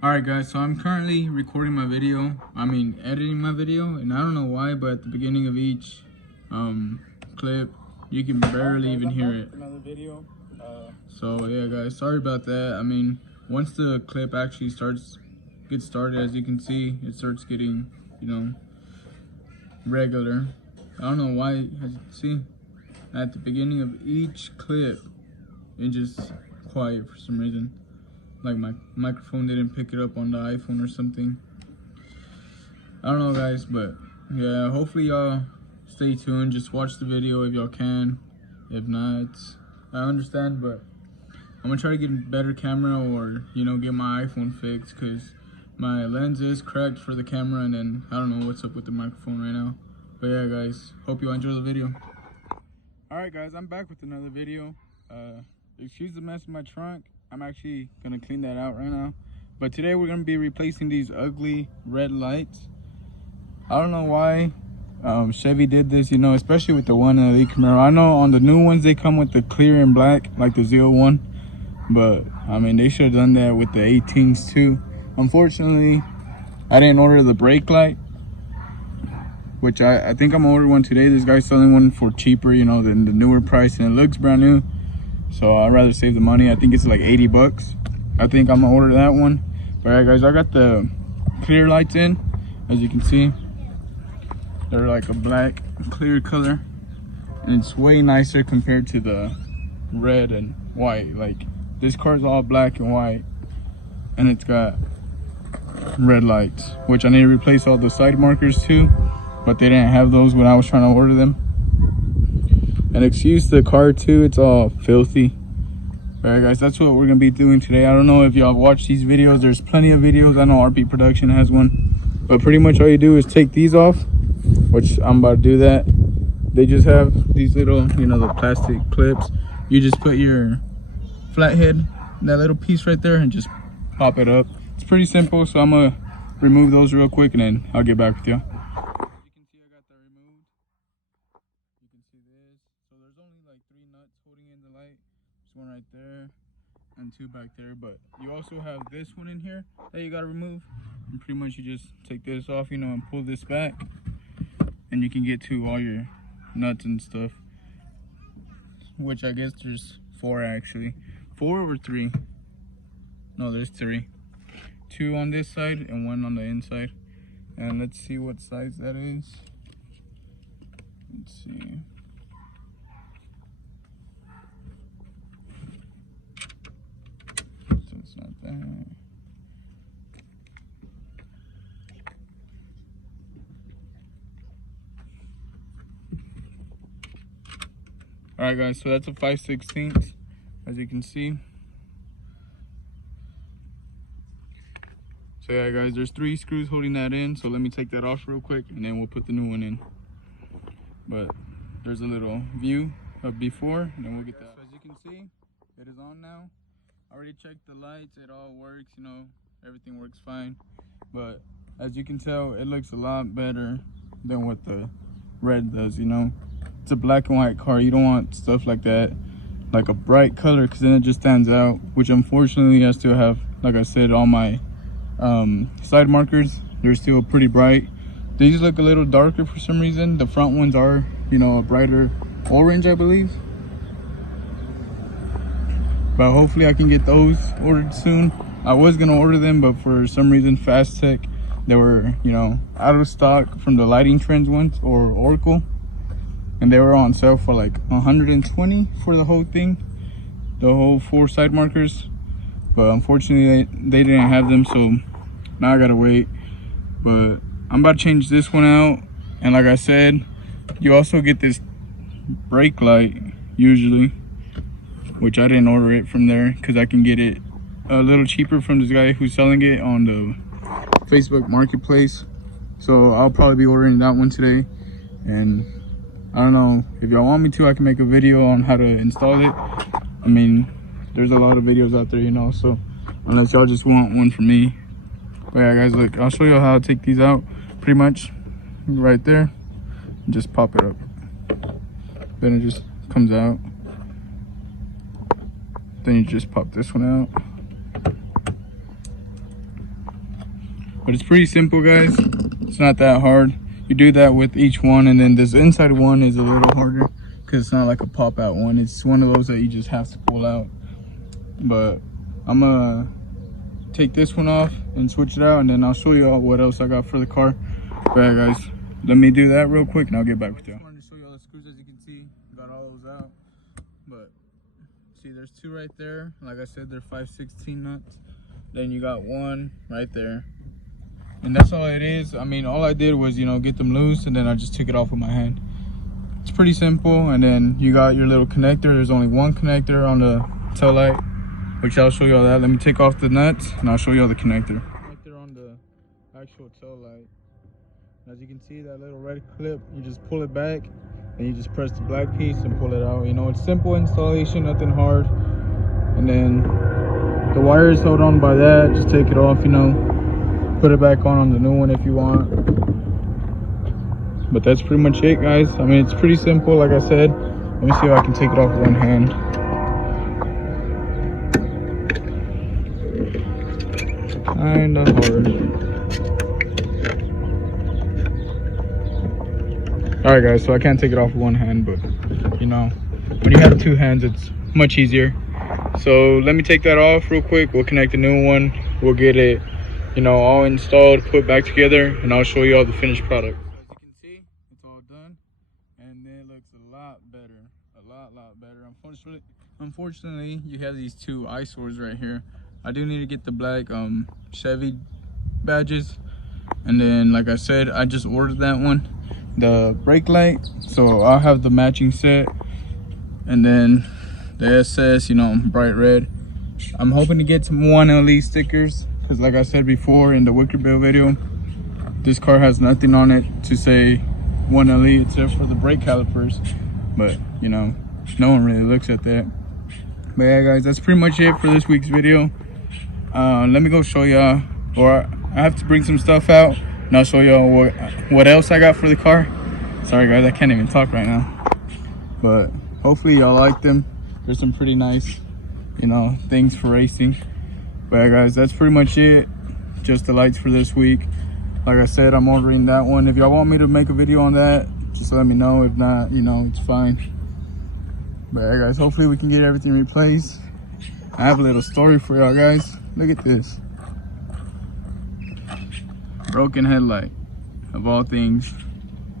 Alright guys, so I'm currently recording my video, editing my video, and I don't know why, but at the beginning of each clip, you can barely even hear it. Another video. So yeah guys, sorry about that. Once the clip actually gets started, as you can see, it starts getting, regular. I don't know why, as you can see, at the beginning of each clip, it just quiet for some reason. Like my microphone didn't pick it up on the iPhone or something. I don't know guys, but yeah, hopefully y'all stay tuned. Just watch the video if y'all can. If not, I understand, but I'm gonna try to get a better camera, or get my iPhone fixed, because my lens is cracked for the camera, and then I don't know what's up with the microphone right now. But yeah guys, hope you enjoy the video. Alright guys, I'm back with another video. Excuse the mess in my trunk. I'm actually gonna clean that out right now. But today we're gonna be replacing these ugly red lights. I don't know why Chevy did this, especially with the one in the Camaro. I know on the new ones they come with the clear and black, like the ZL1. But they should have done that with the 18s too. Unfortunately, I didn't order the brake light, which I think I'm gonna order one today. This guy's selling one for cheaper, than the newer price, and it looks brand new. So I'd rather save the money. I think it's like 80 bucks. I think I'm gonna order that one. But yeah guys, I got the clear lights in. As you can see, they're like a black clear color, and it's way nicer compared to the red and white. Like this car's all black and white, and it's got red lights, which I need to replace all the side markers too, but they didn't have those when I was trying to order them. And excuse the car too, it's all filthy. Alright guys, that's what we're gonna be doing today. I don't know if y'all watch these videos. There's plenty of videos. I know RP Production has one, but pretty much all you do is take these off, which I'm about to do that. They just have these little, the plastic clips. You just put your flathead, that little piece right there, and just pop it up. It's pretty simple, so I'm gonna remove those real quick, and then I'll get back with you. One right there and two back there, but you also have this one in here that you got to remove, and pretty much you just take this off, and pull this back, and you can get to all your nuts and stuff, which I guess there's four actually. 4 or 3? No, there's 3. 2 on this side and 1 on the inside. And let's see what size that is. Let's see. Not that. Alright guys, so that's a 5/16, as you can see. So yeah guys, there's 3 screws holding that in, so let me take that off real quick, and then we'll put the new one in. But there's a little view of before, and then we'll get that. So as you can see, it is on now. I already checked the lights, it all works, everything works fine. But as you can tell, it looks a lot better than what the red does, It's a black and white car. You don't want stuff like that, like a bright color, because then it just stands out, which unfortunately I still have, like I said, all my side markers. They're still pretty bright. These look a little darker for some reason. The front ones are, a brighter orange, I believe. But hopefully I can get those ordered soon. I was gonna order them, but for some reason Fast Tech, they were out of stock from the Lighting Trends ones, or Oracle, and they were on sale for like 120 for the whole thing, the whole 4 side markers. But unfortunately they didn't have them, so now I gotta wait. But I'm about to change this one out, and like I said, you also get this brake light usually, which I didn't order it from there because I can get it a little cheaper from this guy who's selling it on the Facebook Marketplace. So I'll probably be ordering that one today. And I don't know, if y'all want me to, I can make a video on how to install it. There's a lot of videos out there, so unless y'all just want one from me. But yeah guys, look, I'll show you how to take these out. Pretty much right there, just pop it up, then it just comes out. Then you just pop this one out, But it's pretty simple, guys. It's not that hard. You do that with each one, and then this inside one is a little harder because it's not like a pop out one. It's one of those that you just have to pull out. But I'm gonna take this one off and switch it out, and then I'll show you all what else I got for the car. But yeah, guys, let me do that real quick and I'll get back with you. I wanted to show you all the screws. As you can see, got all those out. But see, there's two right there. Like I said, they're 5/16 nuts. Then you got one right there, and that's all it is. I mean, all I did was, you know, get them loose, and then I just took it off with my hand. It's pretty simple. And then you got your little connector. There's only one connector on the tail light, which I'll show you all that. Let me take off the nuts and I'll show you all the connector. Connector on the actual tail light. As you can see, that little red clip, you just pull it back and you just press the black piece and pull it out. You know, it's simple installation, nothing hard. And then the wire is held on by that. Just take it off, you know, put it back on the new one if you want. But that's pretty much it, guys. I mean, it's pretty simple, like I said. Let me see if I can take it off with one hand. Kinda hard. Alright, guys, so I can't take it off with one hand, but you know, when you have two hands, it's much easier. So let me take that off real quick. We'll connect the new one. We'll get it, you know, all installed, put back together, and I'll show you all the finished product. As you can see, it's all done, and it looks a lot better. A lot better. Unfortunately, you have these two eyesores right here. I do need to get the black Chevy badges, and then, like I said, I just ordered that one, the brake light, so I'll have the matching set. And then the SS, you know, bright red. I'm hoping to get some 1LE stickers, because like I said before in the wicker bill video, this car has nothing on it to say 1LE except for the brake calipers. But you know, no one really looks at that. But yeah, guys, that's pretty much it for this week's video. Let me go show y'all, or I have to bring some stuff out and I'll show y'all what else I got for the car. Sorry guys, I can't even talk right now. But hopefully y'all like them. There's some pretty nice, you know, things for racing. But yeah, guys, that's pretty much it. Just the lights for this week. Like I said, I'm ordering that one. If y'all want me to make a video on that, just let me know. If not, you know, it's fine. But yeah, guys, hopefully we can get everything replaced. I have a little story for y'all, guys. Look at this. Broken headlight, of all things.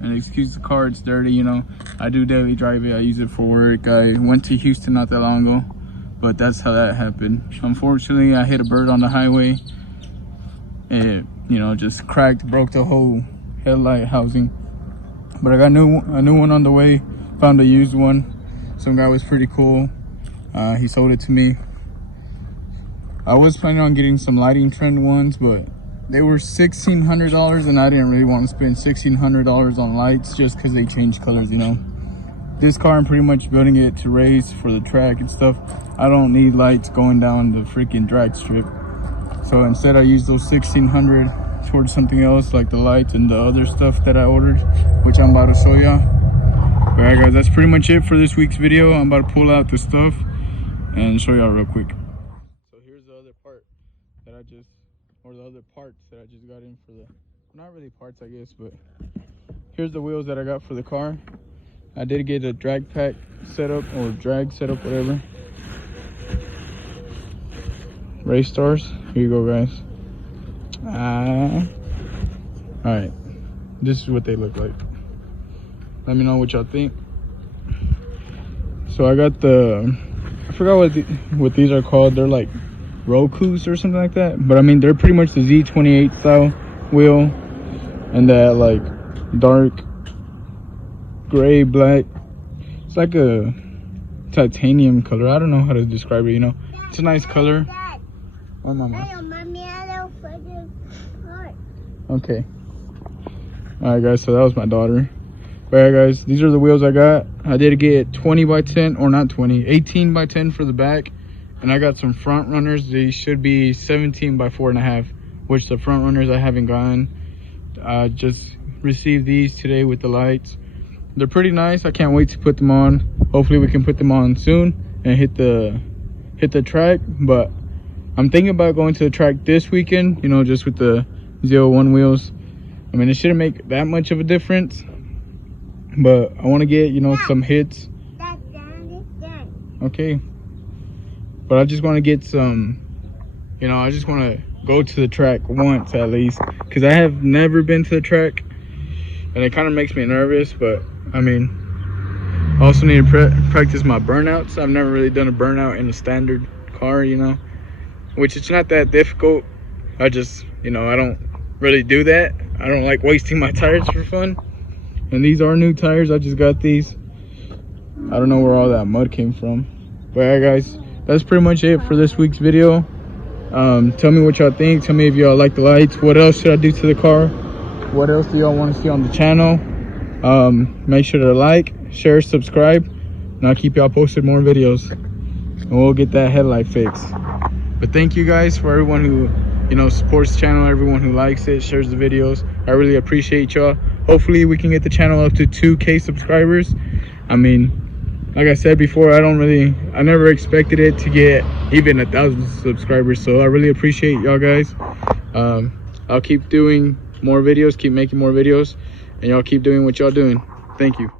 And excuse the car, it's dirty, you know. I do daily drive it. I use it for work. I went to Houston not that long ago, but that's how that happened. Unfortunately, I hit a bird on the highway. And, you know, just cracked, broke the whole headlight housing. But I got a new one on the way. Found a used one. Some guy was pretty cool. He sold it to me. I was planning on getting some lighting trend ones, but they were $1,600, and I didn't really want to spend $1,600 on lights just because they change colors, you know. This car, I'm pretty much building it to race for the track and stuff. I don't need lights going down the freaking drag strip. So instead I used those $1,600 towards something else, like the lights and the other stuff that I ordered, which I'm about to show y'all. Alright guys, that's pretty much it for this week's video. I'm about to pull out the stuff and show y'all real quick. So here's the other part that I just, or the other parts that I just got in for the, not really parts I guess, but here's the wheels that I got for the car. I did get a drag pack setup, or drag setup, whatever. Race stars. Here you go, guys. Alright, this is what they look like. Let me know what y'all think. So I got the, I forgot what these are called. They're like Rokus or something like that. But I mean, they're pretty much the Z28 style wheel, and that like dark gray black. It's like a titanium color. I don't know how to describe it. You know, it's a nice color. Oh, mama. Okay. Alright guys, so that was my daughter. But yeah guys, these are the wheels I got. I did get 20 by 10, or not 20, 18 by 10 for the back. And I got some front runners. They should be 17 by 4.5, which the front runners I haven't gotten. I just received these today with the lights. They're pretty nice. I can't wait to put them on. Hopefully we can put them on soon and hit the track. But I'm thinking about going to the track this weekend, you know, just with the ZL1 wheels. I mean, it shouldn't make that much of a difference, but I want to get, you know, some hits. Okay, but I just want to get some, you know, I just want to go to the track once at least, because I have never been to the track and it kind of makes me nervous. But I mean, I also need to practice my burnouts. I've never really done a burnout in a standard car, you know, which it's not that difficult. I just, you know, I don't really do that. I don't like wasting my tires for fun. And these are new tires. I just got these. I don't know where all that mud came from. But yeah, guys, that's pretty much it for this week's video. Tell me what y'all think. Tell me if y'all like the lights. What else should I do to the car? What else do y'all want to see on the channel? Make sure to like, share, subscribe, and I'll keep y'all posted more videos, and we'll get that headlight fixed. But thank you guys for everyone who, you know, supports the channel, everyone who likes it, shares the videos. I really appreciate y'all. Hopefully we can get the channel up to 2K subscribers. I mean, like I said before, I never expected it to get even 1,000 subscribers, so I really appreciate y'all guys. I'll keep doing more videos, keep making more videos, and y'all keep doing what y'all doing. Thank you.